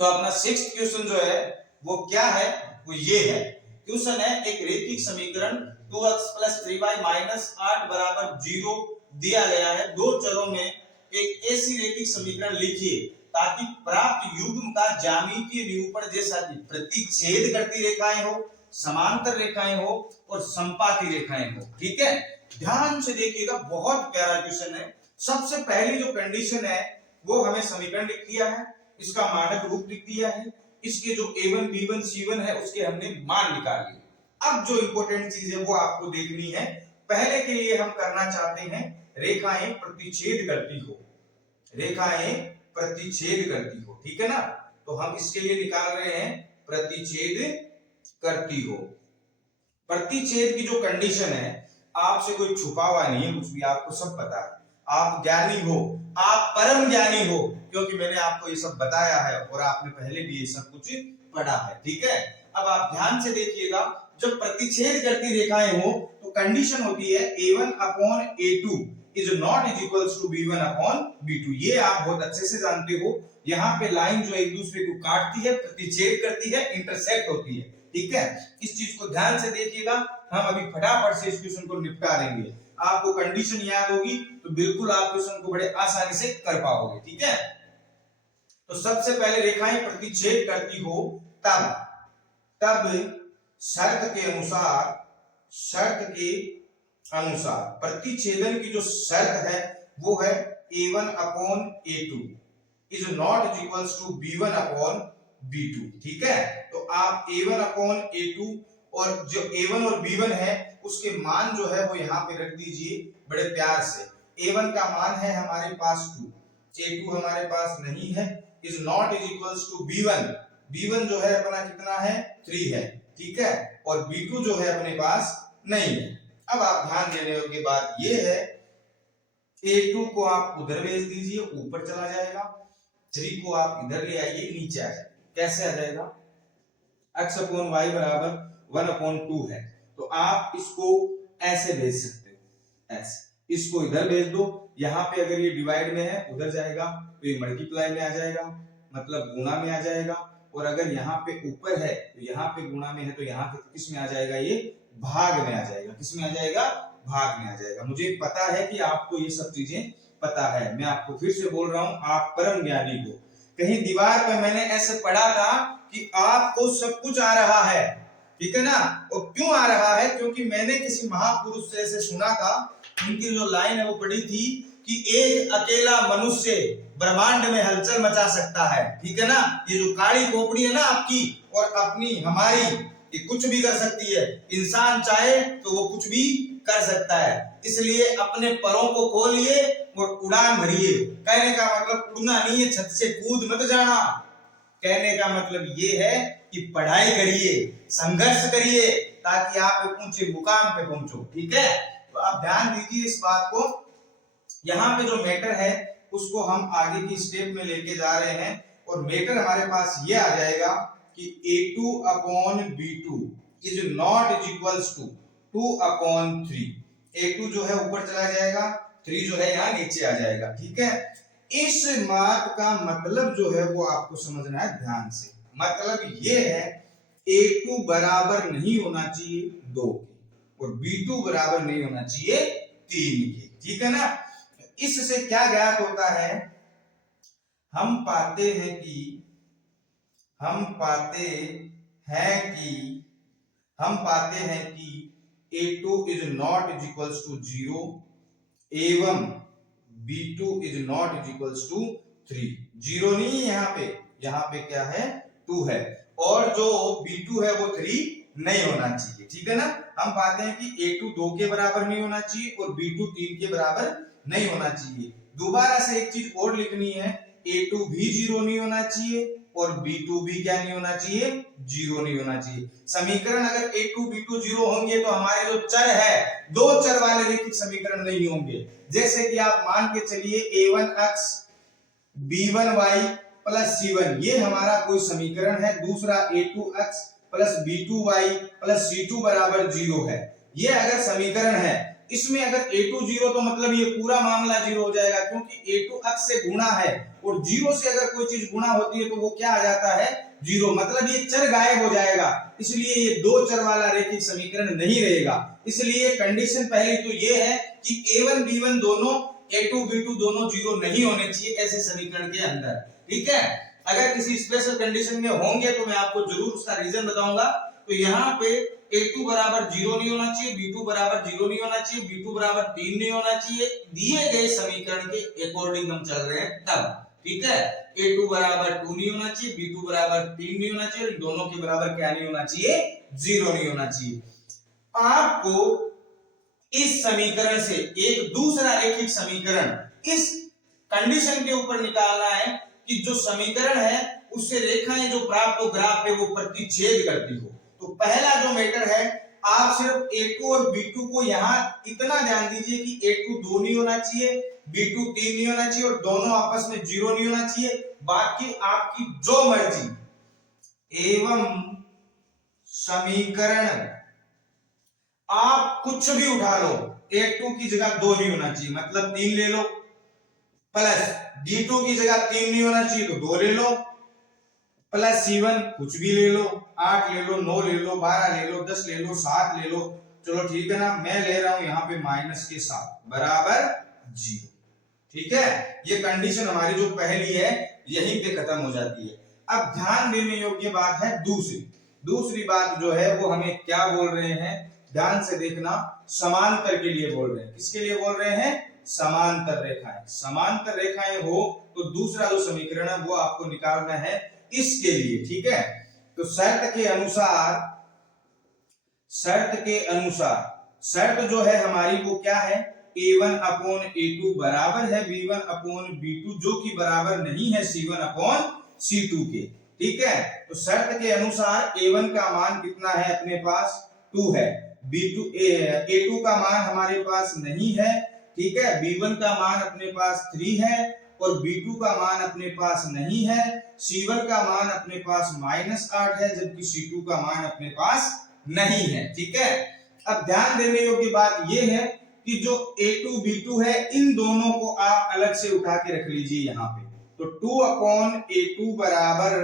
तो अपना 6th question जो है वो क्या है, वो ये है। क्वेश्चन है एक रैखिक समीकरण 2x + 3y - 8 = 0 दिया गया है। दो चरों में एक ऐसी रैखिक समीकरण लिखिए ताकि प्राप्त युग्म का ज्यामितीय निरूपण जैसा कि प्रतिच्छेद करती रेखाएं हो, समांतर रेखाएं हो और संपाती रेखाएं हो। ठीक है, ध्यान से देखिएगा, बहुत प्यारा क्वेश्चन है। सबसे पहली जो कंडीशन है वो हमें समीकरण लिख दिया है, इसका मानक रूप लिख दिया है, इसके जो a1 b1 c1 है उसके हमने मान निकाल लिए। अब जो इंपॉर्टेंट चीज है वो आपको देखनी है। पहले के लिए हम करना चाहते हैं रेखाएं प्रतिच्छेद करती हो, रेखाएं प्रतिच्छेद करती हो। ठीक है ना, तो हम इसके लिए निकाल रहे हैं प्रतिच्छेद करती हो। प्रतिच्छेद की जो कंडीशन है, आपसे कोई छुपा हुआ नहीं है कुछ भी, आपको सब पता है। आप ज्ञानी हो, आप परम ज्ञानी हो, क्योंकि मैंने आपको ये सब बताया है और आपने पहले भी ये सब कुछ पढ़ा है। ठीक है, अब आप ध्यान से देखिएगा, जब प्रतिच्छेद करती रेखाएं हो तो कंडीशन होती है a1/a2 is not is equals to b1/b2। ये आप बहुत अच्छे से जानते हो। यहाँ पे लाइन जो एक दूसरे को काटती है, प्रतिच्छेद करती है, इंटरसेक्ट होती है। ठीक है, इस चीज को ध्यान से देखिएगा। हम अभी फटाफट से इस क्वेश्चन को निपटा देंगे। आपको कंडीशन याद होगी तो बिल्कुल आप क्वेश्चन को बड़े आसानी से कर पाओगे। ठीक है, तो सबसे पहले रेखाएं प्रतिच्छेद करती हो तब शर्त के अनुसार प्रतिच्छेदन की जो शर्त है वो है a1/a2 is not is equals to b1/b2। ठीक है, तो आप a1/a2 और जो a1 और b1 है उसके मान जो है वो यहाँ पे रख दीजिए बड़े प्यार से। a1 का मान है हमारे पास 2, a2 हमारे पास नहीं है, is not is equals to b1। b1 जो है अपना कितना है, 3 है। ठीक है, और b2 जो है अपने पास नहीं है। अब आप ध्यान देने की बात ये है, a2 को आप उधर भेज दीजिए, ऊपर चला जाएगा। 3 को आप इधर ले आइए, नीचे आ जाएगा। कैसे आ जाएगा, x/y बराबर 1/2 है, तो आप इसको ऐसे भेज सकते हो, ऐसे। इसको इधर भेज दो, यहाँ पे अगर ये डिवाइड में है उधर जाएगा तो ये मल्टीप्लाई में आ जाएगा, मतलब गुणा में आ जाएगा। और अगर यहाँ पे ऊपर है तो यहाँ पे गुणा में है तो यहाँ पे किस में आ जाएगा, ये भाग में आ जाएगा। किस में आ जाएगा, भाग में आ जाएगा। मुझे पता है कि आपको ये सब चीजें पता है, मैं आपको फिर से बोल रहा हूँ, आप परम ज्ञानी हो। कहीं दीवार पे मैंने ऐसे पढ़ा था कि आपको सब कुछ आ रहा है। ठीक है ना, और क्यों आ रहा है, क्योंकि मैंने किसी महापुरुष से ऐसे सुना था, उनकी जो लाइन है वो पढ़ी थी कि एक अकेला मनुष्य ब्रह्मांड में हलचल मचा सकता है। ठीक है ना, ये जो काली खोपड़ी है ना आपकी और अपनी हमारी, ये कुछ भी कर सकती है। इंसान चाहे तो वो कुछ भी कर सकता है, इसलिए अपने परों को खोलिए और उड़ान भरिए। कहने का मतलब उड़ना नहीं है, छत से कूद मत जाना। कहने का मतलब ये है कि पढ़ाई करिए, संघर्ष करिए, ताकि आप एक ऊंचे मुकाम पे पहुंचो। ठीक है, तो आप ध्यान दीजिए इस बात को। यहाँ पे जो मैटर है उसको हम आगे की स्टेप में लेके जा रहे हैं, और मैटर हमारे पास ये आ जाएगा कि a2/b2 is not is equals to 2/3। a2 जो है ऊपर चला जाएगा, 3 जो है यहाँ नीचे आ जाएगा। ठीक है, इस बात का मतलब जो है वो आपको समझना है ध्यान से। मतलब ये है, a2 बराबर नहीं होना चाहिए 2 के और b2 बराबर नहीं होना चाहिए 3 के। ठीक है ना, इससे क्या ज्ञात होता है, हम पाते हैं कि a2 is not is equals to 0 एवं b2 is not is equals to 3। 0 नहीं है यहाँ पे क्या है, 2 है, और जो b2 है वो 3 नहीं होना चाहिए। ठीक है ना, हम पाते हैं कि a2 2 के बराबर नहीं होना चाहिए और b2 3 के बराबर नहीं होना चाहिए। दोबारा से एक चीज और लिखनी है, a2 भी 0 नहीं होना चाहिए और b2 भी क्या नहीं होना चाहिए, 0 नहीं होना चाहिए। समीकरण अगर a2 b2 0 होंगे तो हमारे जो चर है, दो चर वाले रैखिक समीकरण नहीं होंगे। जैसे कि आप मान के चलिए a1x b1y प्लस c1, ये हमारा कोई समीकरण है। दूसरा a2x plus b2y plus c2 बराबर 0 है, ये अगर समीकरण है। इसमें अगर a2 0 तो मतलब ये पूरा मामला 0 हो जाएगा, क्योंकि a2 x से गुणा है और जीरो से अगर कोई चीज गुणा होती है तो वो क्या आ जाता है, जीरो, मतलब ये चर गायब हो जाएगा, इसलिए ये दो चर वाला रैखिक समीकरण नहीं रहेगा। इसलिए कंडीशन पहली तो ये है कि a1 b1 दोनों, a2 b2 दोनों जीरो नहीं होने चाहिए ऐसे समीकरण के अंदर, ठीक है। अगर किसी स्पेशल कंडीशन में होंगे तो मैं आपको जरूर उसका रीजन बताऊंगा। तो यहाँ पे a2 बराबर जीरो नहीं होना चाहिए, b2 बराबर जीरो नहीं होना चाहिए, b2 बराबर 3 नहीं होना चाहिए, दिए गए समीकरण के अकॉर्डिंग हम चल रहे हैं तब, ठीक है। a2 बराबर 2 नहीं होना चाहिए, b2 बराबर 3 नहीं होना चाहिए, दोनों के बराबर क्या नहीं होना चाहिए, जीरो नहीं होना चाहिए। आपको इस समीकरण से एक दूसरा रैखिक समीकरण इस कंडीशन के ऊपर निकालना है कि जो समीकरण है उससे रेखाएं जो प्राप्त हो ग्राफ पे वो प्रतिच्छेद करती हो। तो पहला जो मैटर है, आप सिर्फ a2 और b2 को यहां इतना ध्यान दीजिए कि a2 2 नहीं होना चाहिए, b2 3 नहीं होना चाहिए और दोनों आपस में जीरो नहीं होना चाहिए। बाकी आपकी जो मर्जी एवं समीकरण आप कुछ भी उठा लो, a2 की जगह 2 नहीं होना चाहिए मतलब 3 ले लो, प्लस d2 की जगह 3 नहीं होना चाहिए तो 2 ले लो, प्लस c1 कुछ भी ले लो, 8 ले लो, 9 ले लो, 12 ले लो, 10 ले लो, 7 ले लो, चलो ठीक है ना। मैं ले रहा हूं यहाँ पे माइनस के 7 बराबर 0, ठीक है। ये कंडीशन हमारी जो पहली है यहीं पे खत्म हो जाती है। अब ध्यान देने योग्य बात है दूसरी बात जो है वो हमें क्या बोल रहे हैं, ध्यान से देखना, समांतर के लिए बोल रहे हैं। किसके लिए बोल रहे हैं, समांतर रेखाएं। समांतर रेखाएं हो तो दूसरा जो समीकरण है वो आपको निकालना है इसके लिए, ठीक है। तो शर्त के अनुसार शर्त जो है हमारी वो क्या है, a1 अपॉन a2 बराबर है b1 अपॉन b2 जो कि बराबर नहीं है c1 अपॉन c2 के, ठीक है। तो शर्त के अनुसार a1 का मान कितना है, अपने पास 2 है, a2 का मान हमारे पास नहीं है, ठीक है। b1 का मान अपने पास 3 है और b2 का मान अपने पास नहीं है, c1 का मान अपने पास -8 है जबकि c2 का मान अपने पास नहीं है, ठीक है। अब ध्यान देने योग्य बात यह है कि जो a2 b2 है इन दोनों को आप अलग से उठा के रख लीजिए यहाँ पे। तो 2 अपॉन a2 बराबर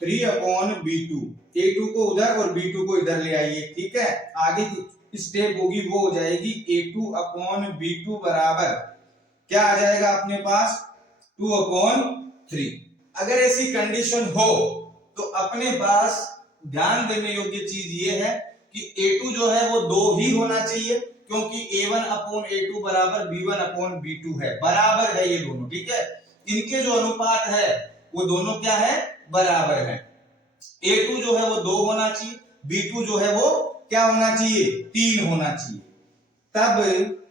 3 अपॉन b2, a2 को उधर और b2 को इधर ले आइए, ठीक है। आगे की स्टेप होगी वो हो जाएगी a2 अपॉन b2 बराबर क्या आ जाएगा अपने पास 2 अपॉन 3। अगर ऐसी कंडीशन हो तो अपने पास ध्यान देने योग्य चीज ये है कि a2 जो है वो 2 ही होना चाहिए क्योंकि a1 अपॉन a2 बराबर b1 अपॉन b2 है, बराबर है ये दोनों, ठीक है। इनके जो अनुपात है वो दोनों क्या है, बराबर है। a2 जो है वो 2 होना चाहिए, b2 जो है वो क्या होना चाहिए, 3 होना चाहिए। तब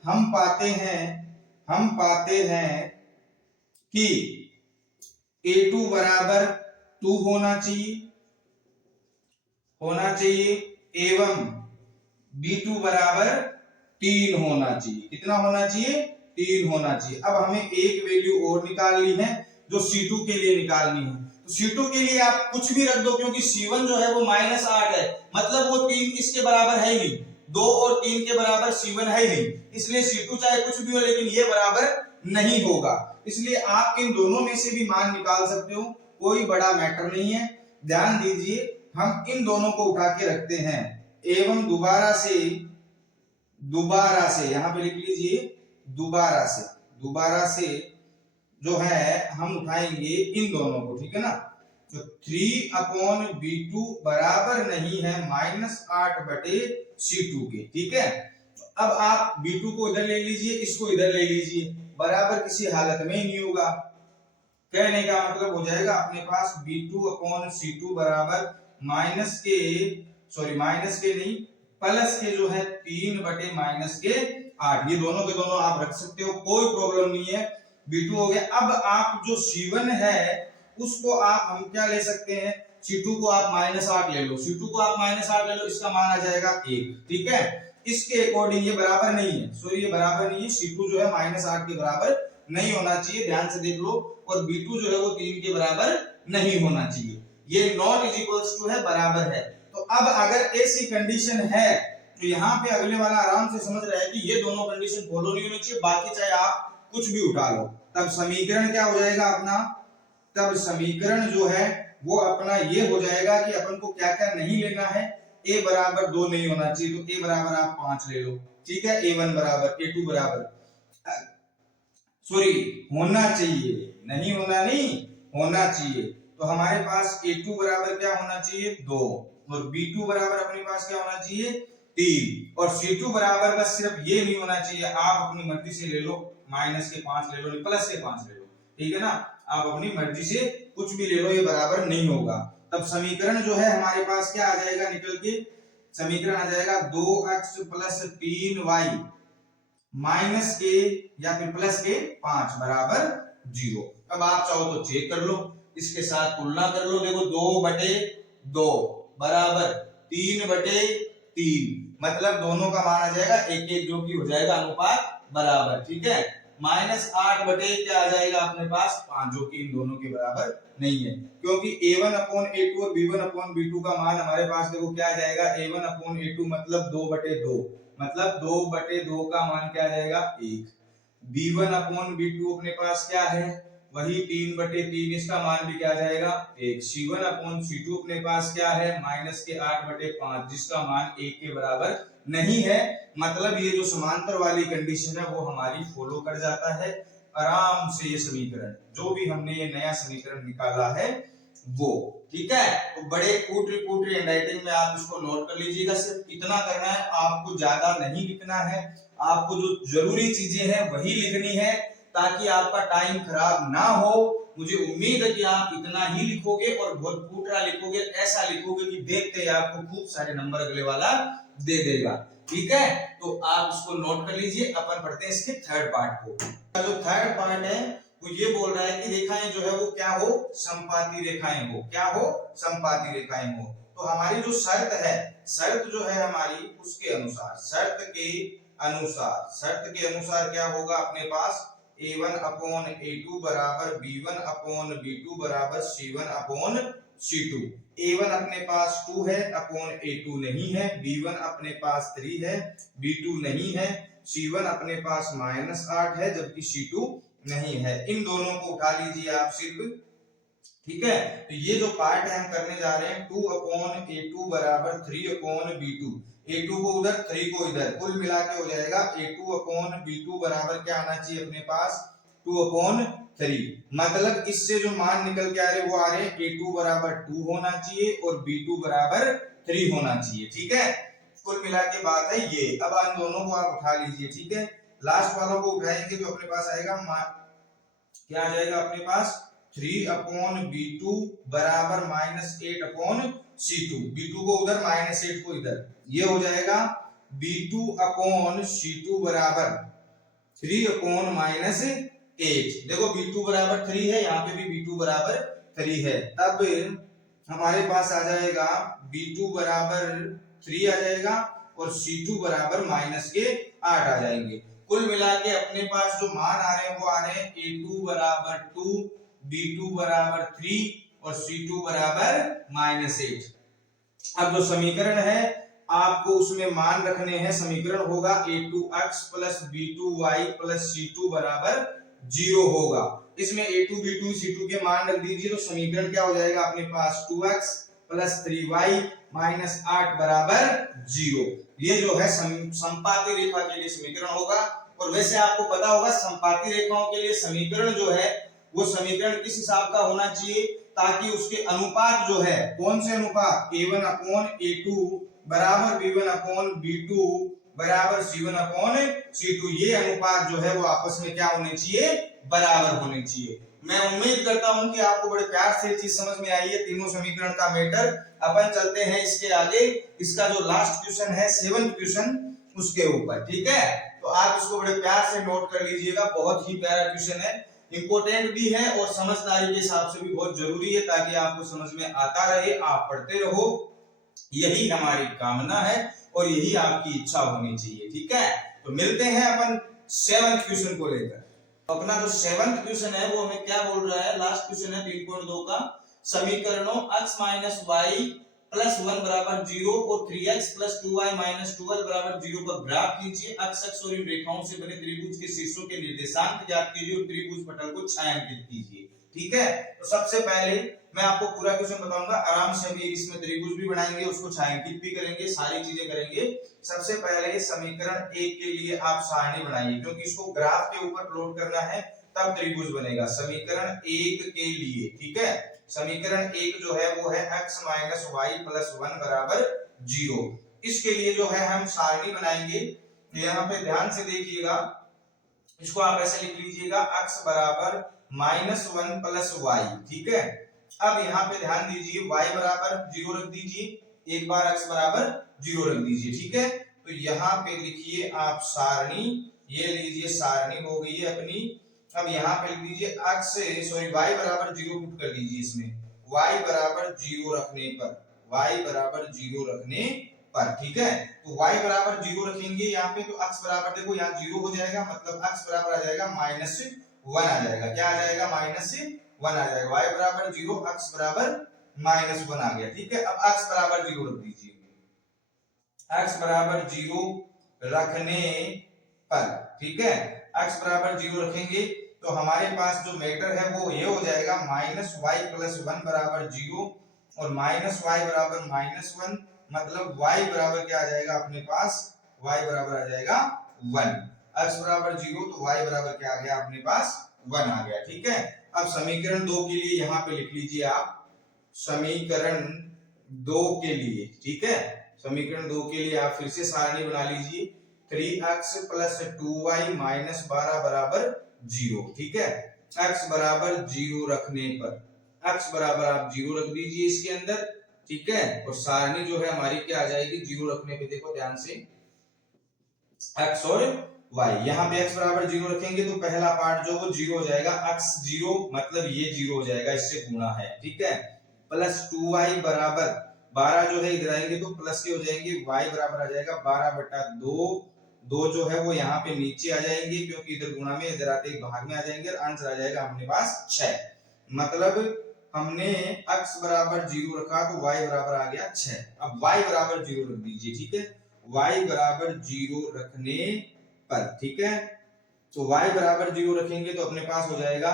हम पाते हैं कि a2 बराबर 2 होना चाहिए एवं b2 बराबर 3 होना चाहिए। कितना होना चाहिए, 3 होना चाहिए। अब हमें एक वैल्यू और निकालनी है जो c2 के लिए निकालनी है। तो c2 के लिए आप कुछ भी रख दो क्योंकि c1 जो है वो -8 है, मतलब वो 3 इसके बराबर है ही नहीं, 2 और 3 के बराबर c1 है ही नहीं, इसलिए c2 चाहे कुछ भी हो लेकिन ये बराबर नहीं होगा। इसलिए आप इन दोनों में से भी मान निकाल सकते हो, कोई बड़ा मैटर नहीं है। ध्यान दीजिए, हम इन दोनों को उठा के रखते हैं एवं दोबारा से यहां पे लिख लीजिए, दोबारा से जो है हम उठाएंगे इन दोनों को, ठीक है ना। तो 3 अपॉन b2 बराबर नहीं है -8 बटे c2 के, ठीक है। तो अब आप b2 को इधर ले लीजिए, इसको इधर ले लीजिए, बराबर किसी हालत में ही नहीं होगा। कहने का मतलब हो जाएगा अपने पास b2 अपॉन c2 बराबर माइनस के नहीं प्लस के जो है 3 बटे -8। ये दोनों के दोनों आप रख सकते हो, कोई प्रॉब्लम नहीं है। b2 हो गया। अब आप जो c1 है उसको आप हम क्या ले सकते हैं, c2 को आप -8 ले लो, इसका मान आ जाएगा 1, ठीक है। इसके अकॉर्डिंग ये बराबर नहीं है, ये बराबर नहीं है, c2 जो है -8 के बराबर नहीं होना चाहिए, ध्यान से देख लो। और b2 जो है वो 3 के बराबर नहीं होना चाहिए, ये नॉट इज इक्वल्स टू है, बराबर है। तो अब अगर ऐसी कंडीशन है तो यहाँ पे अगले वाला आराम से समझ रहा है कि ये दोनों कंडीशन फॉलो नहीं होनी चाहिए, बाकी चाहे आप कुछ भी उठा लो। तब समीकरण क्या हो जाएगा अपना, तब समीकरण जो है वो अपना ये हो जाएगा कि अपन को क्या क्या नहीं लेना है, a बराबर 2 नहीं होना चाहिए, तो a बराबर आप 5 ले लो, ठीक है। a1 बराबर a2 बराबर सॉरी होना चाहिए, नहीं होना नहीं, होना चाहिए। तो हमारे पास a2 बराबर क्या होना चाहिए 2, और b2 बराबर अपने पास क्या होना चाहिए 3, और c2 बराबर बस सिर्फ ये नहीं होना चाहिए, आप अपनी मर्जी से ले लो, माइनस के 5 ले लो, प्लस के 5 ले लो, ठीक है ना, आप अपनी मर्जी से कुछ भी ले लो, ये बराबर नहीं होगा। तब समीकरण जो है हमारे पास क्या आ जाएगा निकल के, समीकरण आ जाएगा 2x प्लस 3y माइनस के या फिर प्लस के 5 बराबर 0। अब आप चाहो तो चेक कर लो, इसके साथ तुलना कर लो, देखो 2/2 बराबर 3/3, मतलब दोनों का मान आ जाएगा 1-1, जो कि हो जाएगा अनुपात बराबर, ठीक है। -8 बटे क्या आ जाएगा अपने पास 5, जो कि इन दोनों के बराबर नहीं है, क्योंकि a1/a2 और b1/b2 का मान हमारे पास देखो क्या आ जाएगा, a1/a2 मतलब 2/2, मतलब 2/2 का मान क्या आ जाएगा 1, b1/b2 अपने पास क्या है वही 3/3, इसका मान भी क्या आ जाएगा 1, c1/c2 अपने पास क्या है -8/5, जिसका मान 1 के बराबर नहीं है। मतलब ये जो समांतर वाली कंडीशन है वो हमारी फॉलो कर जाता है आराम से, ये समीकरण जो भी हमने ये नया समीकरण निकाला है वो, ठीक है। तो बड़े कूटरी हैंडराइटिंग में आप इसको नोट कर लीजिएगा, सिर्फ इतना करना है, आपको ज्यादा नहीं लिखना है, आपको जो जरूरी चीजें हैं वही लिखनी है, ताकि आपका टाइम खराब ना हो। मुझे उम्मीद है कि आप इतना ही लिखोगे और बहुत कूटरा लिखोगे, ऐसा लिखोगे कि देखते ही आपको खूब सारे नंबर अगले वाला दे देगा, ठीक है। तो आप इसको नोट कर लीजिए। अपन पढ़ते हैं इसके थर्ड पार्ट को। जो थर्ड पार्ट है वो ये बोल रहा है कि रेखाएं जो है वो क्या हो, समपाती रेखाएं हो, क्या हो, समपाती रेखाएं हो। तो हमारी जो शर्त है, शर्त जो है हमारी उसके अनुसार, शर्त के अनुसार क्या होगा अपने पास a1/a2 बराबर b1/b2 बराबर c1/c2। a1 अपने पास 2 है, अपॉन a2 नहीं है, b1 अपने पास 3 है, b2 नहीं है, c1 अपने पास -8 है, जबकि c2 नहीं है। इन दोनों को उठा लीजिए आप सिर्फ, ठीक है। तो ये जो पार्ट है हम करने जा रहे हैं 2/a2 बराबर 3/b2, a2 को उधर 3 को इधर, कुल मिला के हो जाएगा a2/b2 बराबर क्या आना चाहिए अपने पास 2/3। मतलब इससे जो मान निकल के आ रहे वो आ रहे a2 बराबर 2 होना चाहिए और b2 बराबर 3 होना चाहिए, ठीक है। कुल मिला के बात है ये। अब इन दोनों को आप उठा लीजिए, ठीक है। लास्ट वालों को उठाएंगे तो अपने पास आएगा क्या आ जाएगा अपने पास 3/b2 बराबर -8/c2, b2 को उधर -8 को इधर, ये हो जाएगा b2/c2 बराबर 3/-8। देखो b2 बराबर 3 है, यहाँ पे भी b2 बराबर 3 है, तब हमारे पास आ जाएगा b2 बराबर 3 आ जाएगा और c2 बराबर -8 आ जाएंगे। कुल मिला के अपने पास जो मान आ रहे हैं वो आ रहे हैं a2 बराबर 2, b2 बराबर 3 और c2 बराबर -8। अब जो समीकरण है आपको उसमें मान रखने हैं, समीकरण होगा a2x plus b2y plus c2 बराबर 0 होगा। इसमें a2 b2 c2 के मान रख दीजिए, तो समीकरण क्या हो जाएगा अपने पास 2x प्लस 3y माइनस 8 बराबर 0। ये जो है समपाती रेखा के लिए समीकरण होगा। और वैसे आपको पता होगा समपाती रेखाओं के लिए समीकरण जो है वो समीकरण किस हिसाब का होना चाहिए, ताकि उसके अनुपात जो है, कौन से अनुपात, a1/a2 बराबर b1/b2 बराबर c1/c2, ये अनुपात जो है वो आपस में क्या होने चाहिए, बराबर होने चाहिए। मैं उम्मीद करता हूं कि आपको बड़े प्यार से चीज समझ में आई है, तीनों समीकरण का मैटर। अपन चलते हैं इसके आगे, इसका जो लास्ट क्वेश्चन है 7th क्वेश्चन उसके ऊपर, ठीक है। तो आप इसको बड़े प्यार से नोट कर लीजिएगा, बहुत ही प्यारा क्वेश्चन है, इंपॉर्टेंट भी है और समझदारी के हिसाब से भी बहुत जरूरी है, ताकि आपको समझ में आता रहे, आप पढ़ते रहो, यही हमारी कामना है और यही आपकी इच्छा होनी चाहिए, ठीक है। तो मिलते हैं अपन 7th क्वेश्चन को लेकर। अपना जो 7th क्वेश्चन है वो हमें क्या बोल रहा है, लास्ट क्वेश्चन है 3.2 का, समीकरणों x माइनस y प्लस 1 बराबर 0 और 3x प्लस 2y माइनस 12 बराबर 0 का ग्राफ कीजिए। अक्ष अक्ष और इन रेखाओं से बने त्रिभुज के शीर्षों के निर्देशांक ज्ञात कीजिए और त्रिभुज पटल को छायांकित कीजिए। ठीक है। तो सबसे पहले मैं आपको पूरा क्वेश्चन बताऊंगा, आराम से अभी इसमें त्रिभुज भी बनाएंगे, उसको छायांकित भी करेंगे, सारी चीजें करेंगे। सबसे पहले समीकरण 1 के लिए आप सारणी बनाइए, क्योंकि इसको ग्राफ के ऊपर प्लॉट करना है तब त्रिभुज बनेगा। समीकरण 1 के लिए, ठीक है, समीकरण 1 जो है वो है x माइनस वाई प्लस 1 बराबर 0। इसके लिए जो है हम सारणी बनाएंगे। यहाँ पे ध्यान से देखिएगा, इसको आप ऐसे लिख लीजिएगा, x बराबर -1 प्लस वाई, ठीक है। अब यहाँ पे ध्यान दीजिए, y बराबर 0 रख दीजिए, एक बार x बराबर 0 रख दीजिए, ठीक है। तो यहाँ पे लिखिए आप सारणी, ये लीजिए सारणी हो गई है अपनी। अब यहाँ पे लिख दीजिए y बराबर 0 पुट कर दीजिए इसमें, y बराबर 0 रखने पर, y बराबर 0 रखने पर, ठीक है। तो y बराबर 0 रखेंगे यहाँ पे, तो x बराबर देखो यहाँ 0 हो जाएगा, मतलब x बराबर आ जाएगा -1 आ जाएगा। क्या आ जाएगा? -1 आ जाएगा। y बराबर 0, x बराबर -1 आ गया, ठीक है। अब x बराबर 0 रख दीजिए, x बराबर 0 रखने पर, ठीक है। x बराबर 0 रखेंगे तो हमारे पास जो मैटर है वो ये हो जाएगा, -y प्लस 1 बराबर 0 और -y बराबर -1, मतलब y बराबर क्या आ जाएगा अपने पास, y बराबर आ जाएगा 1। x बराबर 0 तो y बराबर क्या आ गया अपने पास, 1 आ गया, ठीक है। अब समीकरण 2 के लिए यहाँ पे लिख लीजिए आप, समीकरण 2 के लिए, ठीक है, समीकरण 2 के लिए आप फिर से सारणी बना लीजिए, 3x प्लस 2y माइनस 12 बराबर 0, ठीक है। x बराबर 0 रखने पर, x बराबर आप 0 रख दीजिए इसके अंदर, ठीक है। और सारणी जो है हमारी क्या आ जाएगी, 0 रखने पे, देखो ध्यान से, x और y, यहाँ पे x बराबर 0 रखेंगे तो पहला पार्ट जो वो 0 हो जाएगा, x 0 मतलब ये 0 हो जाएगा, इससे गुणा है, ठीक है। प्लस 2y बराबर 12 जो है इधर आएंगे तो प्लस के हो जाएंगे, y बराबर आ जाएगा 12/2, 2 जो है वो यहाँ पे नीचे आ जाएंगे क्योंकि इधर गुणा में, इधर आते भाग में आ जाएंगे और आंसर आ जाएगा अपने पास 6। मतलब हमने x बराबर 0 रखा तो y बराबर आ गया 6। अब y बराबर 0 रख दीजिए, ठीक है, y बराबर 0 रखने पर, ठीक है। तो y बराबर 0 रखेंगे तो अपने पास हो जाएगा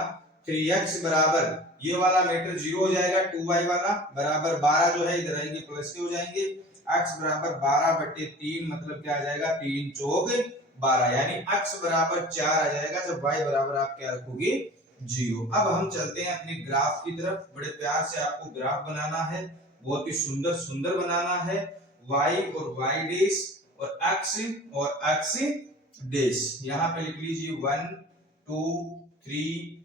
3x बराबर, ये वाला मैटर 0 हो जाएगा, 2y वाला बराबर 12 जो है इधर आएंगे प्लस के हो जाएंगे, x बराबर 12/3, मतलब क्या आ जाएगा, 3 चौक 12, यानी x बराबर 4 आ जाएगा जब y बराबर आप क्या रखोगे, 0। अब हम चलते हैं अपने ग्राफ की तरफ। बड़े प्यार से आपको ग्राफ बनाना है, बहुत ही सुंदर सुंदर बनाना है, y और y डैश और x डैश। यहाँ पे लिख लीजिए 1 2 3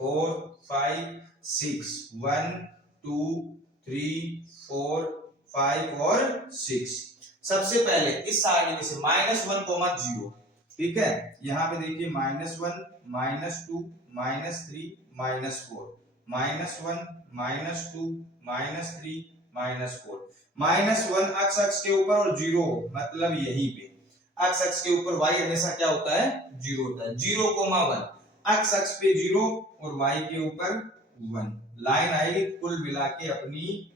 4 5 6, 1 2 3 4 5 और 6। सबसे पहले इस सारणी में से -1, 0, ठीक है। यहाँ पे देखिए -1 -2 -3 -4, -1 -2 -3 -4, -1 अक्ष के ऊपर और 0 मतलब यहीं पे अक्ष के ऊपर y हमेशा क्या होता है, 0 होता है, 0,1 अक्ष पे 0 और y के ऊपर 1, लाइन आएगी कुल मिला के अपनी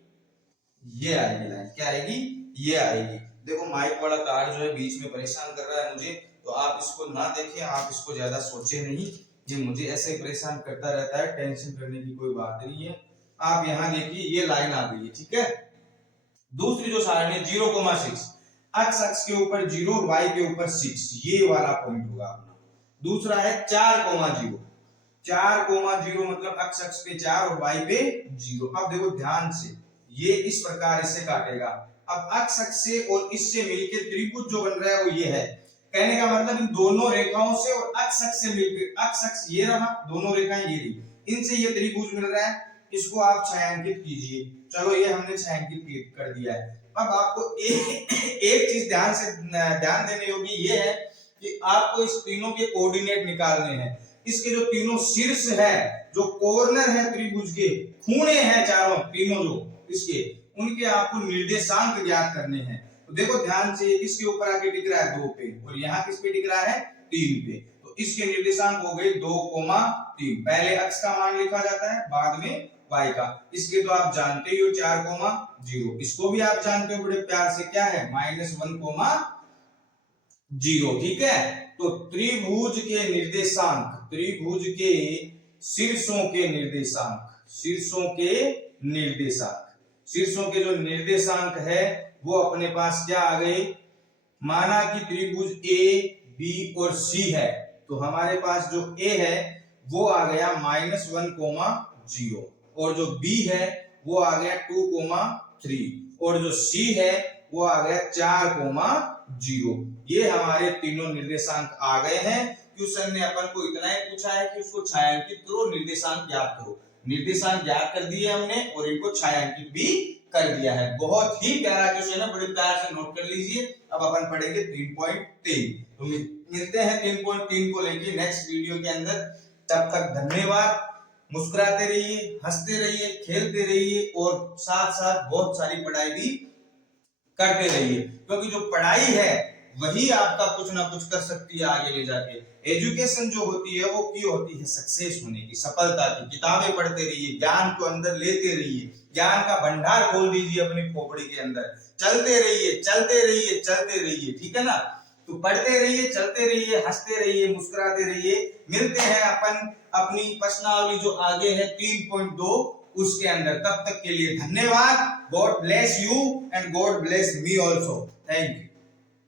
ये आएगी लाइन, क्या आएगी, ये आएगी। देखो माइक वाला तार जो है बीच में परेशान कर रहा है मुझे, तो आप इसको ना देखें, आप इसको ज्यादा सोचे नहीं, ये मुझे ऐसे परेशान करता रहता है, टेंशन करने की कोई बात नहीं है। आप यहाँ देखिए ये लाइन आ गई है, ठीक है। दूसरी जो सारणी है 0,6 अक्ष के ऊपर 0 और y के ऊपर 6, ये वाला पॉइंट होगा अपना। दूसरा है 4,0 4,0 मतलब अक्ष पे 4 और y पे 0। अब देखो ध्यान से, ये इस प्रकार इससे काटेगा। अब अक्ष से और इससे मिलकर त्रिभुज जो बन रहा है वो ये है, कहने का मतलब इन दोनों रेखाओं से और अक्ष से मिलकर, अक्ष ये रहा, दोनों रेखाएं ये रही, इनसे ये त्रिभुज मिल रहा है, इसको आप छायांकित कीजिए। चलो ये हमने छायांकित कर दिया है। अब आपको एक चीज ध्यान देने योग्य ये है कि आपको इस तीनों के कोऑर्डिनेट निकालने हैं। इसके जो तीनों शीर्ष है, जो कॉर्नर है त्रिभुज के, खूणे हैं चारों तीनों जो इसके, उनके आपको निर्देशांक ज्ञात करने हैं। तो देखो ध्यान से, किसके ऊपर आके टिक रहा है, 2 पे, और यहाँ किस पे टिक रहा है, 3 पे। तो इसके निर्देशांक हो गए 2,3। पहले x का मान लिखा जाता है, बाद में y का। इसके तो आप जानते ही हो 4,0, इसको भी आप जानते हो बड़े प्यार से, क्या है, -1,0, ठीक है। तो त्रिभुज के निर्देशांक, त्रिभुज के शीर्षों के निर्देशांक, शीर्षों के निर्देशांक, शीर्षों के जो निर्देशांक है वो अपने पास क्या आ गए, माना कि त्रिभुज ए बी और सी है, तो हमारे पास जो ए है वो आ गया -1,0 और जो बी है वो आ गया 2,3 और जो सी है वो आ गया 4,0। ये हमारे तीनों निर्देशांक आ गए हैं। क्वेश्चन ने अपन को इतना ही पूछा है कि उसको छायांकित करो, निर्देशांक ज्ञात करो। निर्देशांक ज्ञात कर दिए हमने और इनको छायांकित भी कर दिया है। बहुत ही प्यारा क्वेश्चन है, बड़े प्यार से नोट कर लीजिए। अब अपन पढ़ेंगे 3.3। तो मिलते हैं 3.3 को लेके नेक्स्ट वीडियो के अंदर। तब तक धन्यवाद। मुस्कुराते रहिए, हंसते रहिए, खेलते रहिए और साथ साथ बहुत सारी पढ़ाई भी करते रहिए, क्योंकि जो पढ़ाई है वही आपका कुछ ना कुछ कर सकती है आगे ले जाके। एजुकेशन जो होती है वो क्यों होती है, सक्सेस होने की, सफलता की। किताबें पढ़ते रहिए, ज्ञान को अंदर लेते रहिए, ज्ञान का भंडार खोल दीजिए अपनी खोपड़ी के अंदर। चलते रहिए, चलते रहिए, चलते रहिए, ठीक है ना। तो पढ़ते रहिए, चलते रहिए, हंसते रहिए, मुस्कुराते रहिए। मिलते हैं अपन अपनी प्रश्नावली जो आगे है 3.2 उसके अंदर। तब तक के लिए धन्यवाद। God bless you and God bless me also. Thank you.